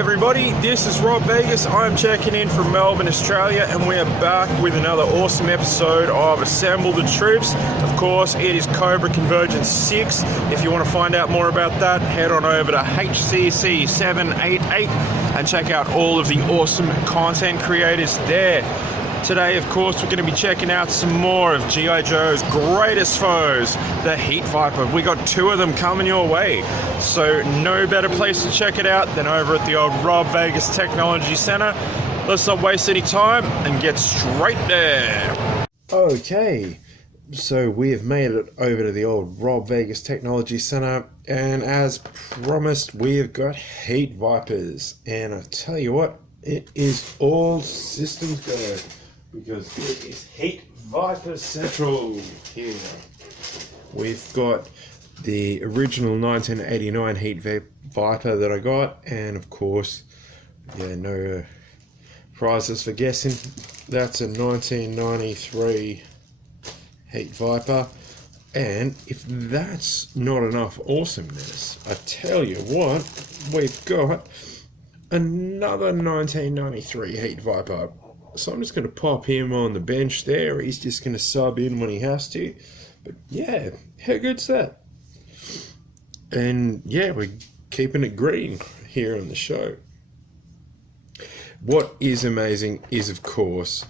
everybody, this is Rob Vegas. I'm checking in from Melbourne, Australia, and we're back with another awesome episode of Assemble the Troops. Of course, it is Cobra Convergence 6. If you want to find out more about that, head on over to HCC 788 and check out all of the awesome content creators there. Today, of course, we're going to be checking out some more of G.I. Joe's greatest foes, the Heat Viper. We got two of them coming your way, so no better place to check it out than over at the old Rob Vegas Technology Center. Let's not waste any time and get straight there. Okay, so we have made it over to the old Rob Vegas Technology Center, and as promised, we have got Heat Vipers. And I tell you what, it is all systems go, because it is Heat Viper Central here. We've got the original 1989 Heat Viper that I got, and of course, yeah, no prizes for guessing. That's a 1993 Heat Viper. And if that's not enough awesomeness, I tell you what, we've got another 1993 Heat Viper. So I'm just going to pop him on the bench there. He's just going to sub in when he has to. But yeah, how good's that? And yeah, we're keeping it green here on the show. What is amazing is, of course,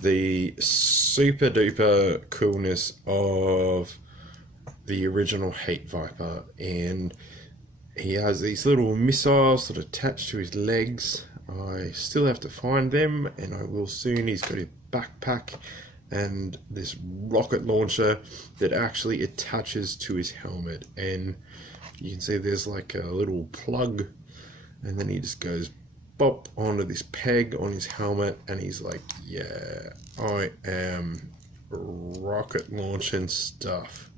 the super duper coolness of the original Heat Viper. And he has these little missiles that attach to his legs. I still have to find them, and I will soon. He's got a backpack and this rocket launcher that actually attaches to his helmet. And you can see there's like a little plug, and then he just goes bop onto this peg on his helmet, and he's like, yeah, I am rocket launching stuff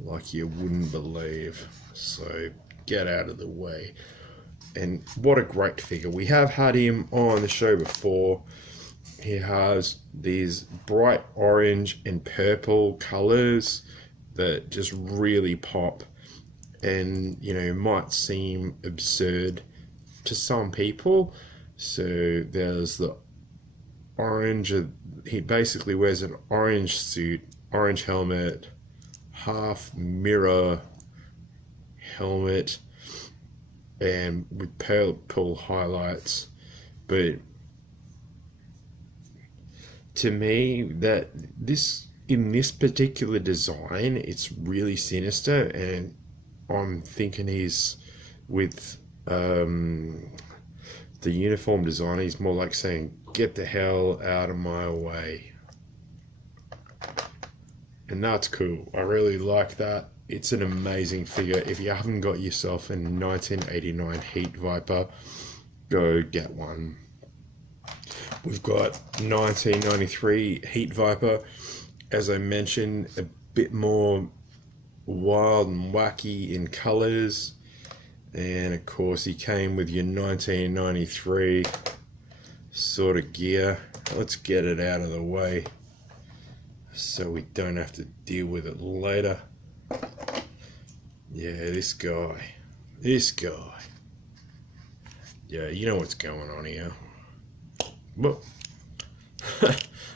like you wouldn't believe. So get out of the way. And what a great figure. We have had him on the show before. He has these bright orange and purple colors that just really pop, and you know, might seem absurd to some people. So there's the orange. He basically wears an orange suit, orange helmet, half mirror helmet, and with purple highlights. But to me, that in this particular design, it's really sinister, and I'm thinking he's with the uniform design, he's more like saying, get the hell out of my way. And that's cool. I really like that. It's an amazing figure. If you haven't got yourself a 1989 Heat Viper, go get one. We've got 1993 Heat Viper. As I mentioned, a bit more wild and wacky in colors. And of course, he came with your 1993 sort of gear. Let's get it out of the way so we don't have to deal with it later. Yeah, this guy. Yeah, you know what's going on here. Well,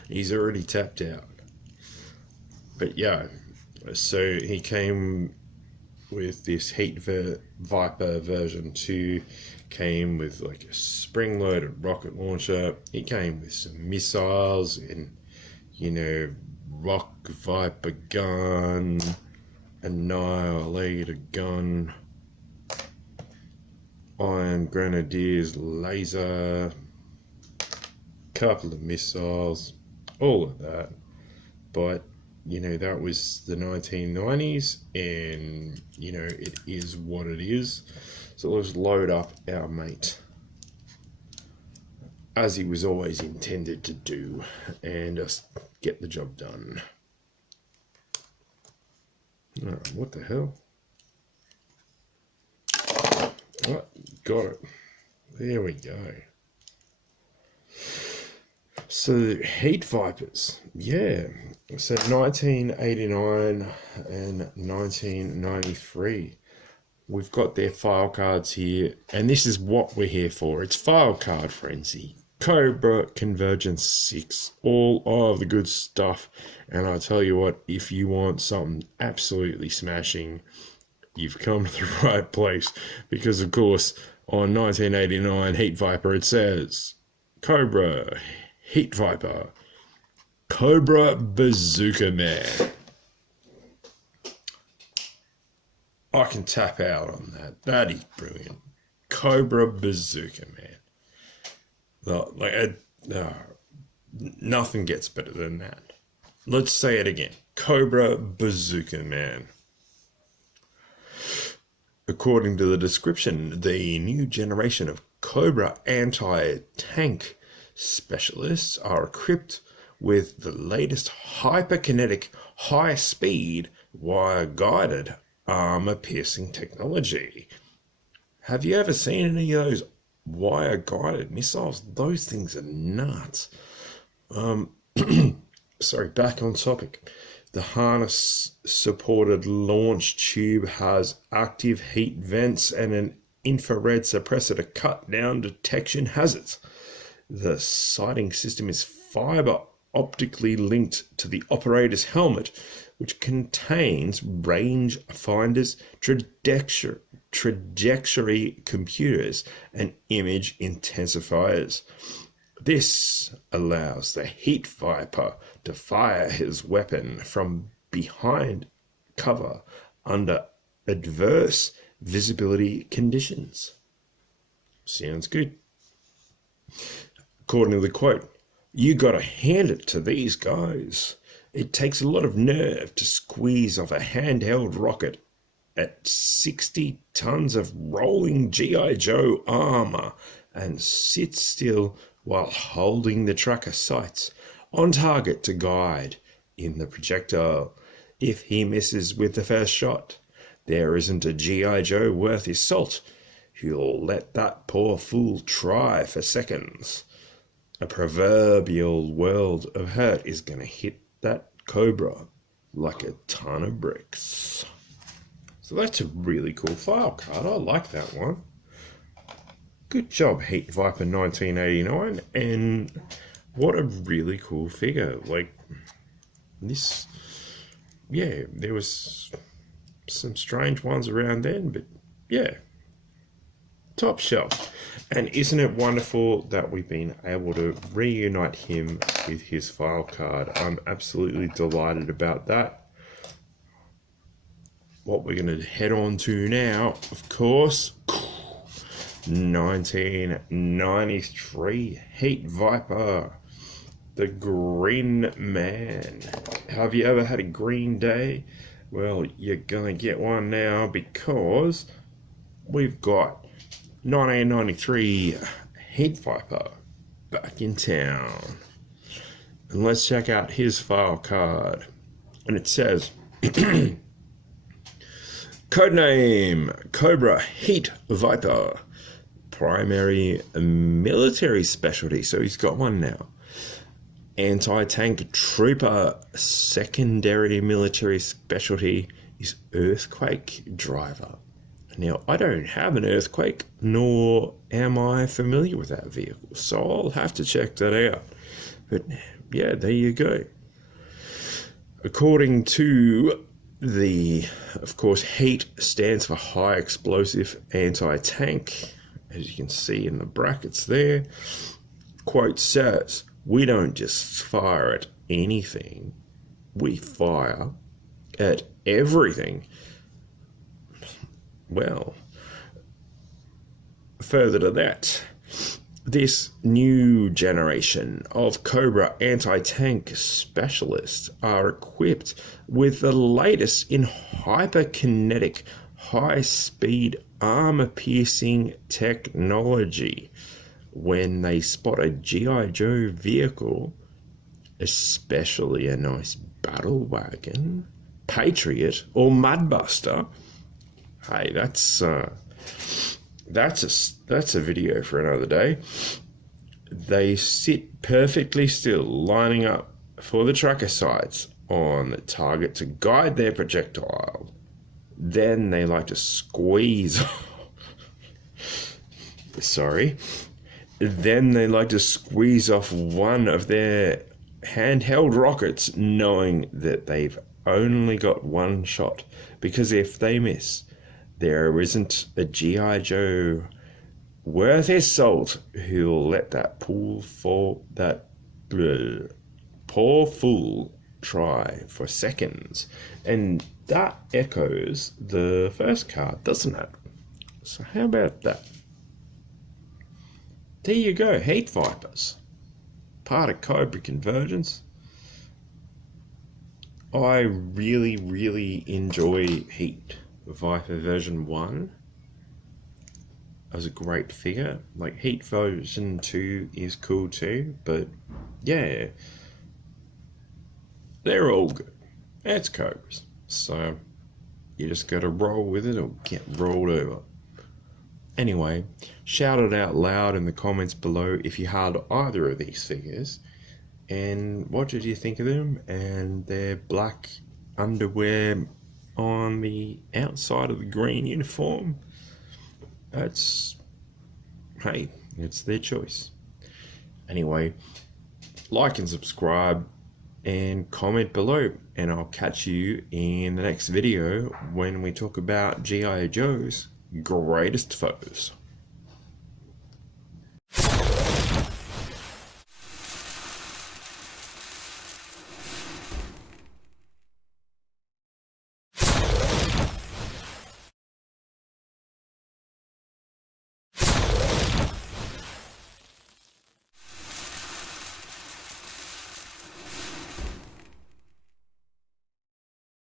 he's already tapped out. But yeah, so he came with this Heat Viper version 2, came with like a spring-loaded rocket launcher. He came with some missiles and, you know, Rock Viper gun, Annihilator gun, Iron Grenadiers laser, couple of missiles, all of that. But you know, that was the 1990s, and you know, it is what it is. So let's load up our mate, as he was always intended to do, and just get the job done. Oh, what the hell? Oh, got it. There we go. So Heat Vipers, yeah. So 1989 and 1993. we've got their file cards here, and this is what we're here for. It's file card frenzy. Cobra Convergence 6, all of the good stuff. And I tell you what, if you want something absolutely smashing, you've come to the right place, because of course on 1989 Heat Viper it says Cobra Heat Viper Cobra Bazooka Man. I can tap out on that. That is brilliant. Cobra Bazooka Man. Nothing gets better than that. Let's say it again. Cobra Bazooka Man. According to the description, the new generation of Cobra anti-tank specialists are equipped with the latest hyperkinetic, high-speed, wire-guided, armor-piercing technology. Have you ever seen any of those wire-guided missiles? Those things are nuts. Sorry, back on topic. The harness-supported launch tube has active heat vents and an infrared suppressor to cut down detection hazards. The sighting system is fiber optically linked to the operator's helmet, which contains range finders, trajectory computers, and image intensifiers. This allows the Heat Viper to fire his weapon from behind cover under adverse visibility conditions. Sounds good. According to the quote, you gotta hand it to these guys. It takes a lot of nerve to squeeze off a handheld rocket at 60 tons of rolling G.I. Joe armor and sit still while holding the tracker sights on target to guide in the projectile. If he misses with the first shot, there isn't a G.I. Joe worth his salt who'll let that poor fool try for seconds. A proverbial world of hurt is gonna hit that Cobra like a ton of bricks. So that's a really cool file card. I like that one. Good job, Heat Viper 1989, and what a really cool figure. Like this, yeah, there was some strange ones around then, but yeah, top shelf. And isn't it wonderful that we've been able to reunite him with his file card? I'm absolutely delighted about that. What we're going to head on to now, of course, 1993 Heat Viper, the Green Man. Have you ever had a green day? Well, you're going to get one now, because we've got 1993 Heat Viper back in town. And let's check out his file card. And it says, codename Cobra Heat Viper. Primary military specialty, so he's got one now. Anti-tank trooper. Secondary military specialty is earthquake driver. Now, I don't have an earthquake, nor am I familiar with that vehicle, so I'll have to check that out. But yeah, there you go. According to of course, HEAT stands for High Explosive Anti-Tank, as you can see in the brackets there. Quote says, we don't just fire at anything, we fire at everything. Well, further to that, this new generation of Cobra anti-tank specialists are equipped with the latest in hyperkinetic, high-speed, armor-piercing technology. When they spot a G.I. Joe vehicle, especially a nice battle wagon, Patriot, or Mudbuster, hey, that's a video for another day. They sit perfectly still, lining up for the tracker sights on the target to guide their projectile Then they like to squeeze. Sorry. Then they like to squeeze off one of their handheld rockets, knowing that they've only got one shot. Because if they miss, there isn't a G.I. Joe worth his salt who'll let that poor fool try for seconds. And that echoes the first card, doesn't it? So how about that? There you go, Heat Vipers. Part of Cobra Convergence. I really, really enjoy Heat Viper version 1 as a great figure. Like, Heat version 2 is cool too, but yeah, they're all good. It's Cobras. So you just gotta roll with it or get rolled over. Anyway, shout it out loud in the comments below if you had either of these figures, and what did you think of them and their black underwear on the outside of the green uniform. Hey, it's their choice. Anyway, like and subscribe and comment below, and I'll catch you in the next video when we talk about G.I. Joe's greatest foes.